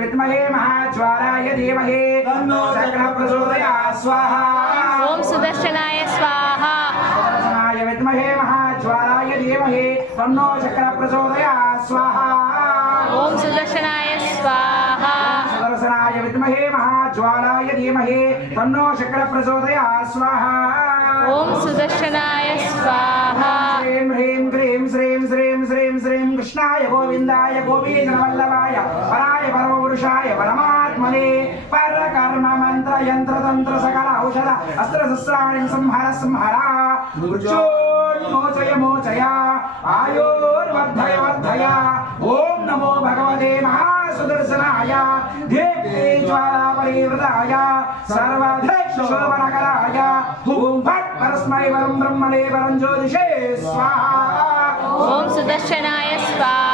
विद्महे महाज्वालाय धीमहि तन्नो चक्रः प्रचोदयात् स्वाहा ओम सुदर्शनाय स्वाहा सुदर्शनाय विद्महे महाज्वालाय धीमहि तन्नो चक्रः प्रचोदयात् स्वाहा ओम सुदर्शनाय स्वाहा सुदर्शनाय विद्महे महाज्वालाय धीमहि तन्नो चक्रः प्रचोदयात् स्वाहा ओम सुदर्शनाय स्वाहा ह्रीं ह्रीं क्रीं श्रीं श्रीं श्रीं श्रीं कृष्णाय गोविन्दाय गोपीजनवल्लभाय पराय परमपुरुषाय परमात्मने परकर्म मंत्र यंत्र तंत्र सकल औषध अस्त्र शस्त्राणि संहार संहार मृत्योन्मोचय मोचय आयुर्वर्धय वर्धय ओम नमो भगवते महासुदर्शनाय देवी ज्वाला परिवृताय सर्वधैक्षोभनकराय हुं फट् परस्मै वरं ब्रह्मणे वरं ज्योतिषे स्वाहा ओम सुदर्शनाय स्वाहा